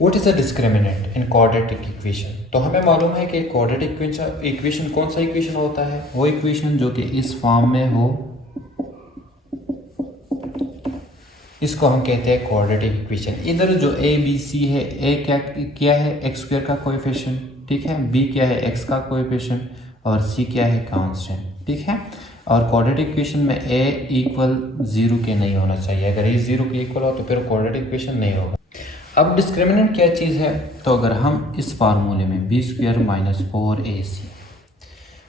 What is a discriminant in quadratic equation. तो हमें मालूम है कि क्वाड्रेटिक इक्वेशन कौन सा इक्वेशन होता है, वो इक्वेशन जो कि इस फॉर्म में हो, इसको हम कहते हैं क्वाड्रेटिक इक्वेशन। इधर जो ए बी सी है, ए क्या है एक्स स्क्वायर का कोएफिशिएंट, ठीक है, बी क्या है एक्स का कोएफिशिएंट और सी क्या है कांस्टेंट, ठीक है। और क्वाड्रेटिक इक्वेशन में ए इक्वल 0 के नहीं होना चाहिए। अगर ए 0 के इक्वल हो तो फिर क्वाड्रेटिक इक्वेशन नहीं होगा। अब डिस्क्रिमिनेंट क्या चीज़ है, तो अगर हम इस फार्मूले में b square minus 4ac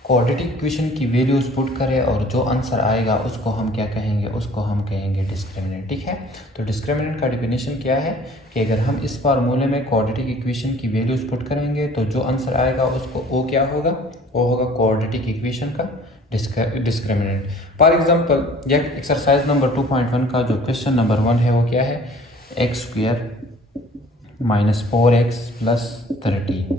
quadratic equation की वैल्यूज पुट करें और जो आंसर आएगा उसको हम क्या कहेंगे, उसको हम कहेंगे डिस्क्रिमिनेंट, ठीक है। तो डिस्क्रिमिनेंट का डेफिनेशन क्या है कि अगर हम इस फार्मूले में क्वाड्रेटिक इक्वेशन की वैल्यूज पुट करेंगे तो जो आंसर आएगा उसको वो क्या होगा, वो होगा क्वाड्रेटिक इक्वेशन का discriminant. For example exercise number 2.1 का जो क्वेश्चन नंबर 1 है वो क्या है, x square minus 4x plus 30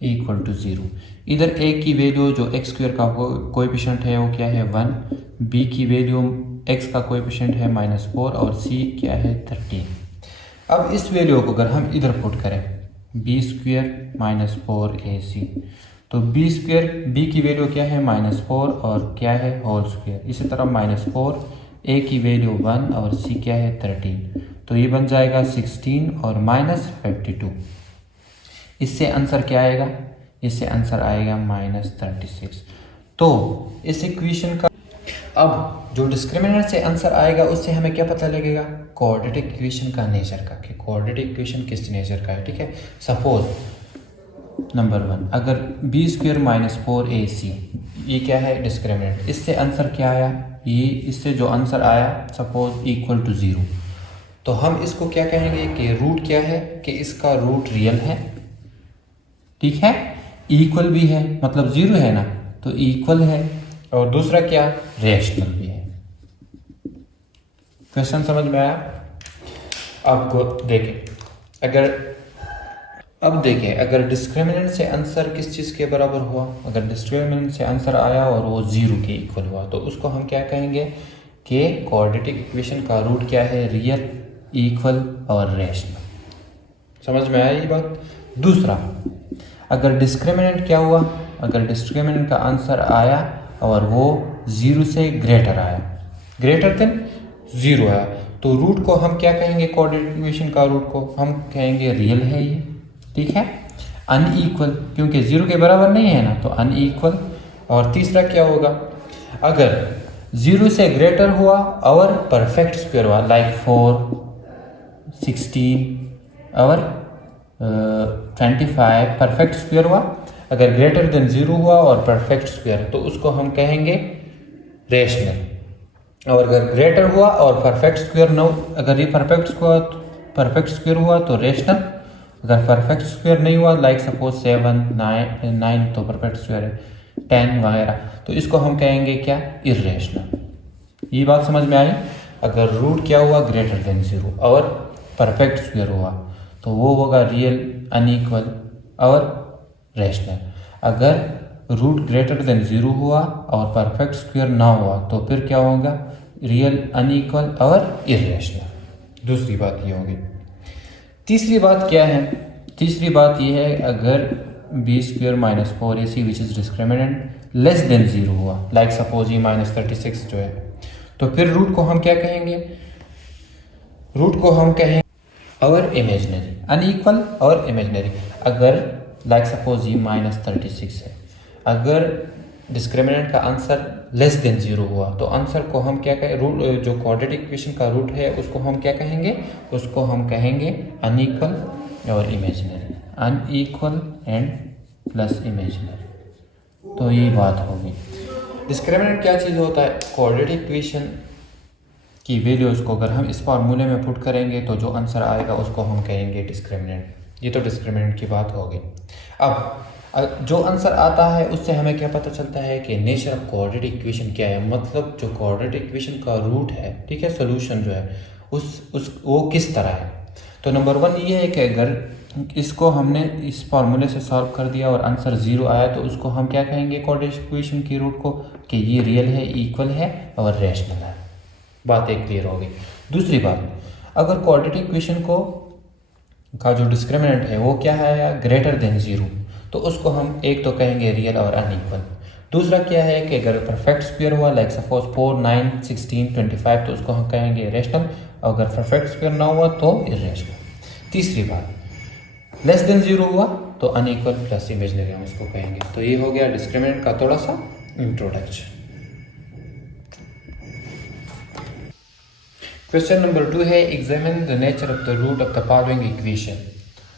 equal to 0। इधर a की वैल्यू जो एक्स स्क्वायर का कोएफिशिएंट है वो क्या है 1, b की वैल्यू x का कोएफिशिएंट है -4 और c क्या है 13। अब इस वैल्यू को अगर हम इधर पुट करें b स्क्वायर माइनस 4ac, तो b स्क्वायर b की वैल्यू क्या है -4 और क्या है होल स्क्वायर, इसी तरह -4, a की वैल्यू 1 और c क्या है 13, तो ये बन जाएगा 16 और -52। इससे आंसर क्या आएगा, इससे आंसर आएगा -36। तो इस इक्वेशन का अब जो डिस्क्रिमिनेंट से आंसर आएगा उससे हमें क्या पता लगेगा, क्वाड्रेटिक इक्वेशन का नेचर का, कि क्वाड्रेटिक इक्वेशन किस नेचर का है, ठीक है। सपोज नंबर 1 अगर बी स्क्वायर माइनस 4ac ये क्या है डिस्क्रिमिनेंट, इससे आंसर क्या आया, ये इससे जो आंसर आया सपोज इक्वल टू 0, तो हम इसको क्या कहेंगे कि रूट क्या है, कि इसका रूट रियल है, ठीक है, इक्वल भी है, मतलब 0 है ना, तो इक्वल है, और दूसरा क्या रेशनल भी है। क्वेश्चन समझ में आया आपको। देखें अगर डिस्क्रिमिनेंट से आंसर किस चीज़ के बराबर हुआ, अगर डिस्क्रिमिनेंट से आंसर आया और वो 0 के इक्वल हुआ, तो उसको हम क्या कहेंगे कि क्वाड्रेटिक इक्वेशन का रूट क्या है, रियल, इक्वल और रेशनल। समझ में आया ये बात। दूसरा, अगर डिस्क्रिमिनेंट क्या हुआ, अगर डिस्क्रिमिनेंट का आंसर आया और वो 0 से ग्रेटर आया, ग्रेटर देन 0 आया, तो रूट को हम क्या कहेंगे, क्वाड्रेटिक इक्वेशन का रूट को हम कहेंगे रियल है ये, ठीक है। अनइक्वल क्योंकि 0 के बराबर नहीं है ना, तो अनइक्वल। और तीसरा क्या होगा, अगर 0 से ग्रेटर हुआ और परफेक्ट स्क्वायर हुआ, लाइक 4, 16 और 25 परफेक्ट स्क्वायर हुआ, अगर ग्रेटर देन 0 हुआ और परफेक्ट स्क्वायर, तो उसको हम कहेंगे रेशनल। और अगर ग्रेटर हुआ और परफेक्ट स्क्वायर न, अगर ये परफेक्ट स्क्वायर हुआ तो रेशनल, अगर परफेक्ट स्क्वायर नहीं हुआ लाइक सपोज 7, 9 तो परफेक्ट स्क्वायर है, 10 वगैरह, तो इसको हम कहेंगे क्या, इर्रेशनल। ये बात समझ में आई। अगर रूट क्या हुआ ग्रेटर देन 0 और परफेक्ट स्क्वायर हुआ तो वो होगा रियल, अनइक्वल और रेशनल। अगर रूट ग्रेटर देन 0 हुआ और परफेक्ट स्क्वायर ना हुआ तो फिर क्या होगा, रियल, अनइक्वल और इर्रेशनल। दूसरी बात ये होगी। तीसरी बात क्या है, तीसरी बात ये है अगर b square minus 4ac which is discriminant less than 0 हुआ, लाइक सपोज ये -36 जो है, तो फिर रूट को हम क्या कहेंगे, रूट को हम कहेंगे और इमेजनरी, अनइक्वल और इमेजनरी। अगर लाइक सपोज ये -36 है, अगर डिस्क्रिमिनेंट का आंसर लेस देन 0 हुआ तो आंसर को हम क्या कहें, रूट जो क्वाड्रेटिक इक्वेशन का रूट है उसको हम क्या कहेंगे, उसको हम कहेंगे अनइक्वल और imaginary, unequal and plus imaginary. तो ये बात होगी। डिस्क्रिमिनेंट क्या चीज़ होता है, क्वाड्रेटिक इक्वेशन की वैल्यूज़ को अगर हम इस फार्मूले में पुट करेंगे तो जो आंसर आएगा उसको हम कहेंगे डिस्क्रिमिनेंट। ये तो डिस्क्रिमिनेंट की बात होगी। अब जो आंसर आता है उससे हमें क्या पता चलता है कि नेचर ऑफ क्वाड्रेटिक इक्वेशन क्या है, मतलब जो क्वाड्रेटिक इक्वेशन का रूट है, ठीक है, सोल्यूशन जो है वो किस तरह है। तो नंबर 1 ये है कि अगर इसको हमने इस फार्मूले से सॉल्व कर दिया और आंसर 0 आया तो उसको हम क्या कहेंगे क्वाड्रेटिक इक्वेशन की रूट को, कि ये रियल है, इक्वल है और रेशनल है। बात एक क्लियर होगी। दूसरी बात, अगर क्वाड्रेटिक इक्वेशन को का जो डिस्क्रिमिनेंट है वो क्या है, ग्रेटर देन 0, तो उसको हम एक तो कहेंगे रियल और अनइक्वल। दूसरा क्या है कि अगर परफेक्ट स्क्वायर हुआ, लाइक सपोज 4, 9, 16, 25, तो उसको हम कहेंगे रेशनल, और अगर परफेक्ट स्क्वायर ना हुआ तो इरेशनल। तीसरी बात, लेस देन 0 हुआ तो अनइक्वल प्लस इमेजनरी हम उसको कहेंगे। तो ये हो गया डिस्क्रिमिनेंट का थोड़ा सा इंट्रोडक्शन। क्वेश्चन नंबर 2 है, examine the nature of the root of the following equation.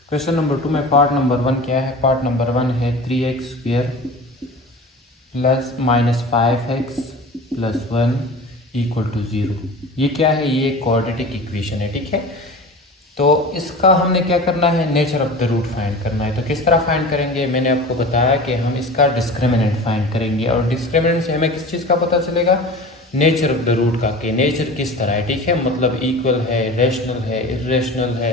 Question number 2 में पार्ट नंबर 1 क्या है? पार्ट नंबर 1 है 3x square plus -5x plus 1 equal to 0। ये क्या है? ये क्वाड्रेटिक इक्वेशन है, ठीक है। तो इसका हमने क्या करना है, nature of the root find करना है। तो किस तरह फाइंड करेंगे? मैंने आपको बताया कि हम इसका डिस्क्रिमिनेंट फाइंड करेंगे, और डिस्क्रिमिनेंट से हमें किस चीज़ का पता चलेगा? नेचर ऑफ द रूट का, कि नेचर किस तरह है, ठीक है। मतलब इक्वल है, रेशनल है, इरेशनल है,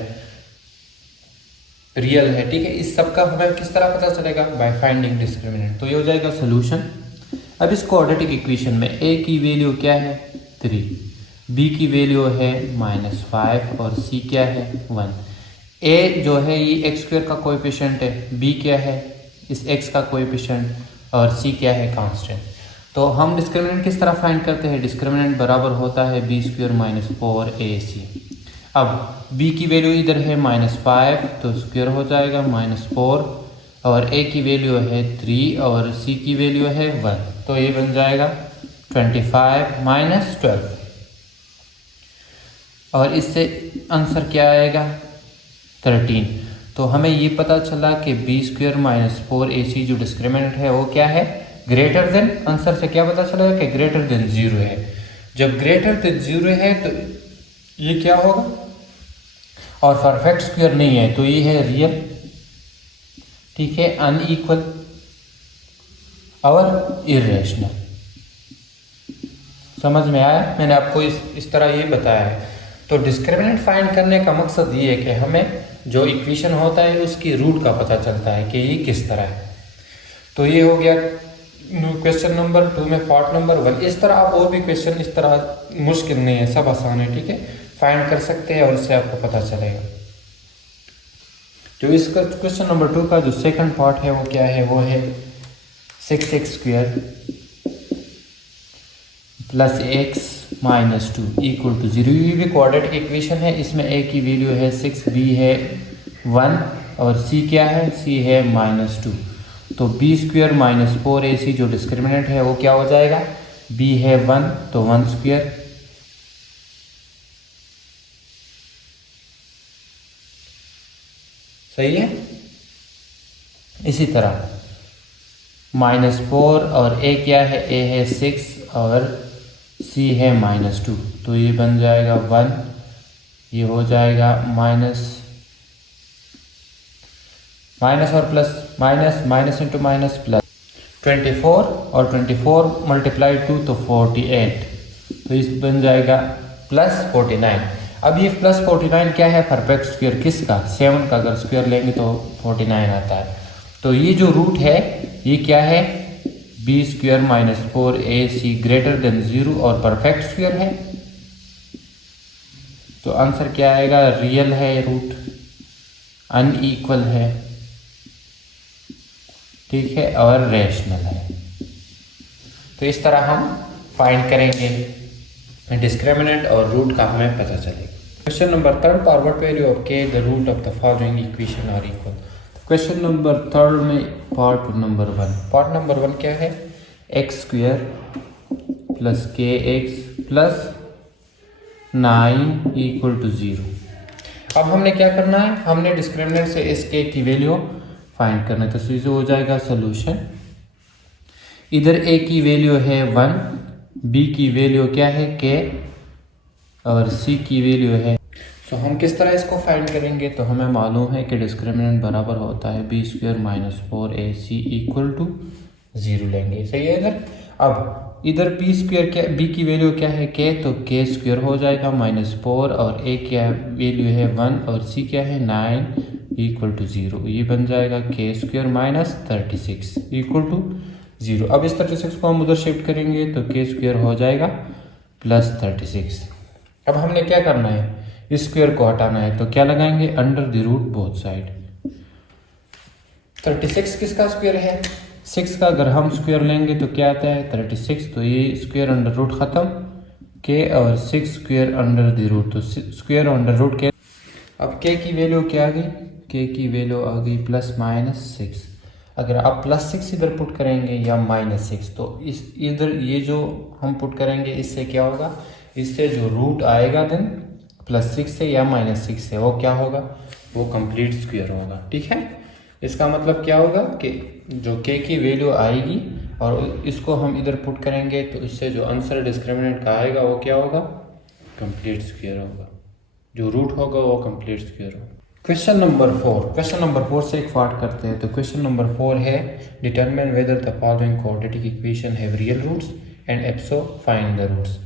रियल है, ठीक है। इस सब का हमें किस तरह पता चलेगा? By finding discriminant. तो ये हो जाएगा सोल्यूशन। अब इस क्वाड्रेटिक इक्वेशन में a की वैल्यू क्या है? 3, b की वैल्यू है -5 और c क्या है? 1। a जो है ये x स्क्वायर का कोएफिशिएंट है, b क्या है? इस x का कोएफिशिएंट, और c क्या है? कांस्टेंट। तो हम डिस्क्रिमिनेंट किस तरह फाइंड करते हैं? डिस्क्रिमिनेंट बराबर होता है b स्क्वायर -4ac। अब b की वैल्यू इधर है -5, तो स्क्वायर हो जाएगा -4, और a की वैल्यू है 3 और c की वैल्यू है 1, तो ये बन जाएगा 25 - 12, और इससे आंसर क्या आएगा? 13। तो हमें ये पता चला कि b स्क्वायर -4ac जो डिस्क्रिमिनेंट है वो क्या है? Greater than. आंसर से क्या पता चला कि ग्रेटर देन 0 है। जब ग्रेटर देन 0 है तो ये क्या होगा? और परफेक्ट स्क्वायर नहीं है तो ये है रियल, ठीक है, अनइक्वल और इरेशनल। समझ में आया? मैंने आपको इस तरह ये बताया है। तो डिस्क्रिमिनेंट फाइंड करने का मकसद ये है कि हमें जो इक्वेशन होता है उसकी रूट का पता चलता है कि ये किस तरह है। तो ये हो गया क्वेश्चन नंबर 2 में पार्ट नंबर 1। इस तरह आप और भी क्वेश्चन इस तरह मुश्किल नहीं है, सब आसान है, ठीक है, फाइंड कर सकते हैं और इससे आपको पता चलेगा। तो इसका क्वेश्चन नंबर 2 का जो सेकंड पार्ट है वो क्या है? वो है 6x square plus x -2 equal to 0। ये भी क्वाड्रेटिक इक्वेशन है। इसमें a की वैल्यू है 6, b है 1 और c क्या है? c है -2। तो b स्क्वायर -4ac जो डिस्क्रिमिनेंट है वो क्या हो जाएगा? b है 1 तो 1 स्क्वायर, सही है। इसी तरह -4 और a क्या है? a है 6 और c है -2, तो ये बन जाएगा 1, ये हो जाएगा माइनस और plus, minus into minus plus 24, और 24 मल्टीप्लाई 2 तो 48, तो इस बन जाएगा प्लस 49। अब ये प्लस 49 क्या है? परफेक्ट स्क्वायर किसका? 7 का। अगर स्क्वायर लेंगे तो 49 आता है। तो ये जो रूट है ये क्या है? b square -4ac greater than 0 और परफेक्ट स्क्वायर है, तो आंसर क्या आएगा? रियल है रूट, अनइक्वल है, ठीक है, और रेशनल है। तो इस तरह हम फाइंड करेंगे डिस्क्रिमिनेंट और रूट का हमें पता चलेगा। Question number 3, what value of k the root of the following equation are equal. Question number 3 में पार्ट नंबर 1 क्या है? x square plus kx plus 9 equal to 0। अब हमने क्या करना है? हमने डिस्क्रिमिनेंट से इस k की वैल्यू फाइंड करना है। तो सीधे हो जाएगा सोल्यूशन। इधर a की वैल्यू है 1, b की वैल्यू क्या है? k, और c की वैल्यू है। तो हम किस तरह इसको फाइंड करेंगे? तो हमें मालूम है कि डिस्क्रिमिनेंट बराबर होता है b square -4ac equal to 0 लेंगे, सही है। इधर b स्क्वायर क्या, b की वैल्यू क्या है? k, तो k स्क्वायर हो जाएगा -4, और a क्या वैल्यू है 1 और c क्या है 9 इक्वल टू 0। ये बन जाएगा k स्क्वायर -36 इक्वल टू 0। अब इस 36 को हम उधर शिफ्ट करेंगे तो k स्क्वायर हो जाएगा +36। अब हमने क्या करना है? स्क्वायर को हटाना है तो क्या लगाएंगे, under the root both side. 36 किसका स्क्वायर है, 6 का अगर हम स्क्वायर लेंगे तो क्या आता है 36, तो ये स्क्वायर अंडर रूट खत्म के और 6 स्क्वायर अंडर द रूट, तो स्क्वायर अंडर रूट के। अब के की वैल्यू क्या आ गई, के की वैल्यू आ गई +-6। अगर आप +6 इधर पुट करेंगे या -6, तो इस इधर ये जो हम पुट करेंगे इससे क्या होगा, इससे जो रूट आएगा देन +6 से या -6 से वो क्या होगा, वो कंप्लीट स्क्वायर होगा। ठीक है, इसका मतलब क्या होगा कि जो के की वैल्यू आएगी और इसको हम इधर पुट करेंगे तो इससे जो आंसर डिस्क्रिमिनेंट का आएगा वो क्या होगा, कंप्लीट स्क्वायर होगा। जो रूट होगा वो कंप्लीट स्क्वायर होगा। क्वेश्चन नंबर 4, क्वेश्चन नंबर 4 से एक पार्ट करते हैं। तो क्वेश्चन नंबर 4 है determine whether the following quadratic equation have real roots and if so find the roots.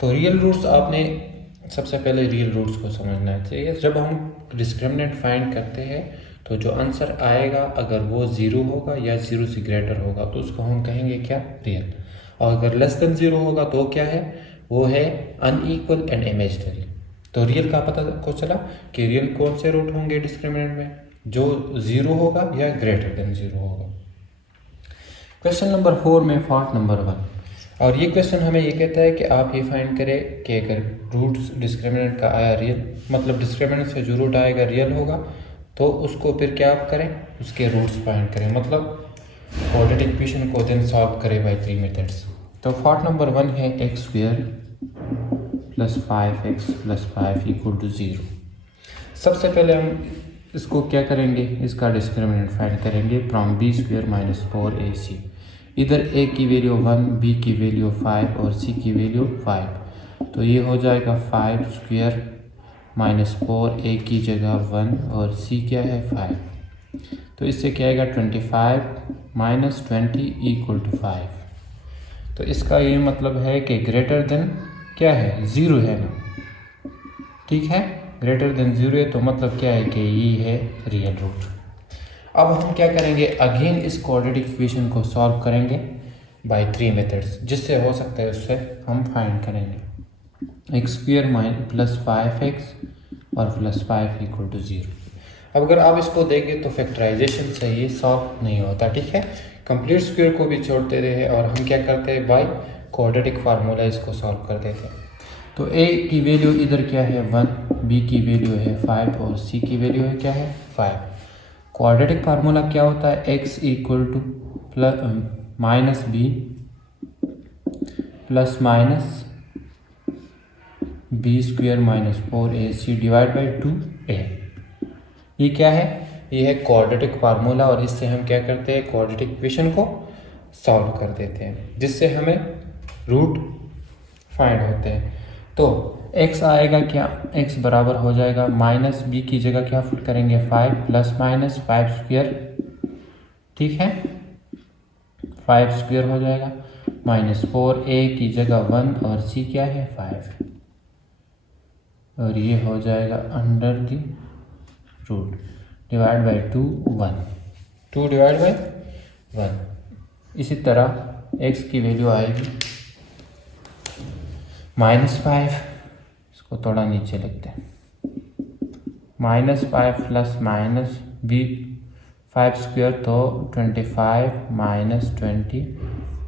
तो रियल रूट्स, आपने सबसे पहले रियल रूट्स को समझना चाहिए। जब हम डिस्क्रिमिनेंट फाइंड करते हैं तो जो आंसर आएगा अगर वो 0 होगा या 0 से ग्रेटर होगा तो उसको हम कहेंगे क्या, रियल। और अगर लेस देन 0 होगा तो क्या है, वो है अनइक्वल एंड इमेजिनरी। तो रियल का पता को चला कि रियल कौन से रूट होंगे डिस्क्रिमिनेंट में, जो 0 होगा या ग्रेटर देन 0 होगा। क्वेश्चन नंबर 4 में पार्ट नंबर 1, और ये क्वेश्चन हमें ये कहता है कि आप ये फाइंड करें कि अगर रूट्स डिस्क्रिमिनेंट का आया रियल, मतलब डिस्क्रिमिनेंट से जो रूट आएगा रियल होगा, तो उसको फिर क्या आप करें, उसके रूट्स फाइंड करें, मतलब क्वाड्रेटिक इक्वेशन को देन सॉल्व करें बाय 3 मेथड्स। तो पार्ट नंबर 1 है x² + 5x + 5 = 0। सबसे पहले हम इसको क्या करेंगे, इसका डिस्क्रिमिनेंट फाइंड करेंगे फ्रॉम b² - 4ac। इधर a की वैल्यू 1, b की वैल्यू 5 और c की वैल्यू 5, तो ये हो जाएगा 5² - 4, a की जगह 1 और c क्या है 5, तो इससे क्या आएगा 25 - 20 = 5। तो इसका ये मतलब है कि ग्रेटर देन क्या है, 0 है ना, ठीक है, ग्रेटर देन 0 है, तो मतलब क्या है कि ये है रियल रूट। अब हम क्या करेंगे, अगेन इस क्वाड्रेटिक इक्वेशन को सॉल्व करेंगे बाय 3 मेथड्स, जिससे हो सकता है उससे हम फाइंड करेंगे x² + 5x और +5 = 0। अब अगर आप इसको देखें तो फैक्टराइजेशन से ये सॉल्व नहीं होता, ठीक है, कंप्लीट स्क्वायर को भी छोड़ते रहे और हम क्या करते हैं, बाय क्वाड्रेटिक फार्मूला इसको सॉल्व कर देते हैं। तो a की वैल्यू इधर क्या है 1, b की वैल्यू है 5 और c की वैल्यू है क्या है 5। क्वाड्रेटिक फार्मूला क्या होता है, x = -b + -b² - 4ac / 2a। ये क्या है, ये है क्वाड्रेटिक फार्मूला, और इससे हम क्या करते हैं, क्वाड्रेटिक इक्वेशन को सॉल्व कर देते हैं, जिससे हमें रूट फाइंड होते हैं। तो x आएगा क्या, x बराबर हो जाएगा -b की जगह क्या पुट करेंगे 5 ± 5², ठीक है, 5² हो जाएगा, -4a की जगह 1 और c क्या है 5, और ये हो जाएगा अंडर द रूट / 2 1, 2 / 1। इसी तरह x की वैल्यू आएगी -5, इसको थोड़ा नीचे लिखते हैं, -5 ± b 5² तो 25 - 20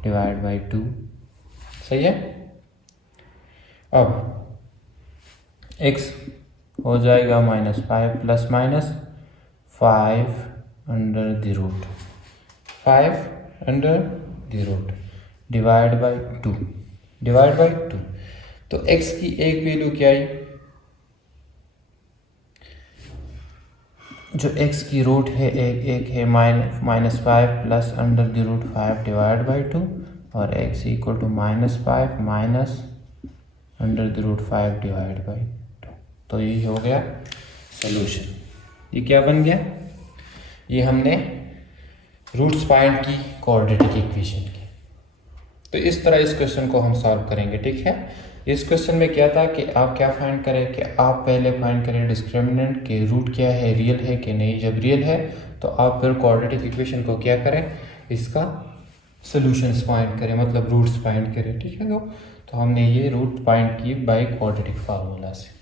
/ 2, सही है। अब x हो जाएगा -5 ± 5 under the root, 5 under the root / 2। तो x की एक वैल्यू क्या आई, जो x की रूट है एक है -5 प्लस अंडर द रूट 5 / 2 और x = -5 - अंडर द रूट 5 / 2। तो ये हो गया सॉल्यूशन। ये क्या बन गया, ये हमने रूट्स फाइंड की क्वाड्रेटिक इक्वेशन की। तो इस तरह इस क्वेश्चन को हम सॉल्व करेंगे, ठीक है। इस क्वेश्चन में क्या था कि आप क्या फाइंड करें, कि आप पहले फाइंड करें डिस्क्रिमिनेंट के रूट क्या है, रियल है कि नहीं। जब रियल है तो आप फिर क्वाड्रेटिक इक्वेशन को क्या करें, इसका सॉल्यूशंस फाइंड करें, मतलब रूट्स फाइंड करें, ठीक है। तो हमने ये रूट फाइंड की बाय क्वाड्रेटिक फार्मूला से।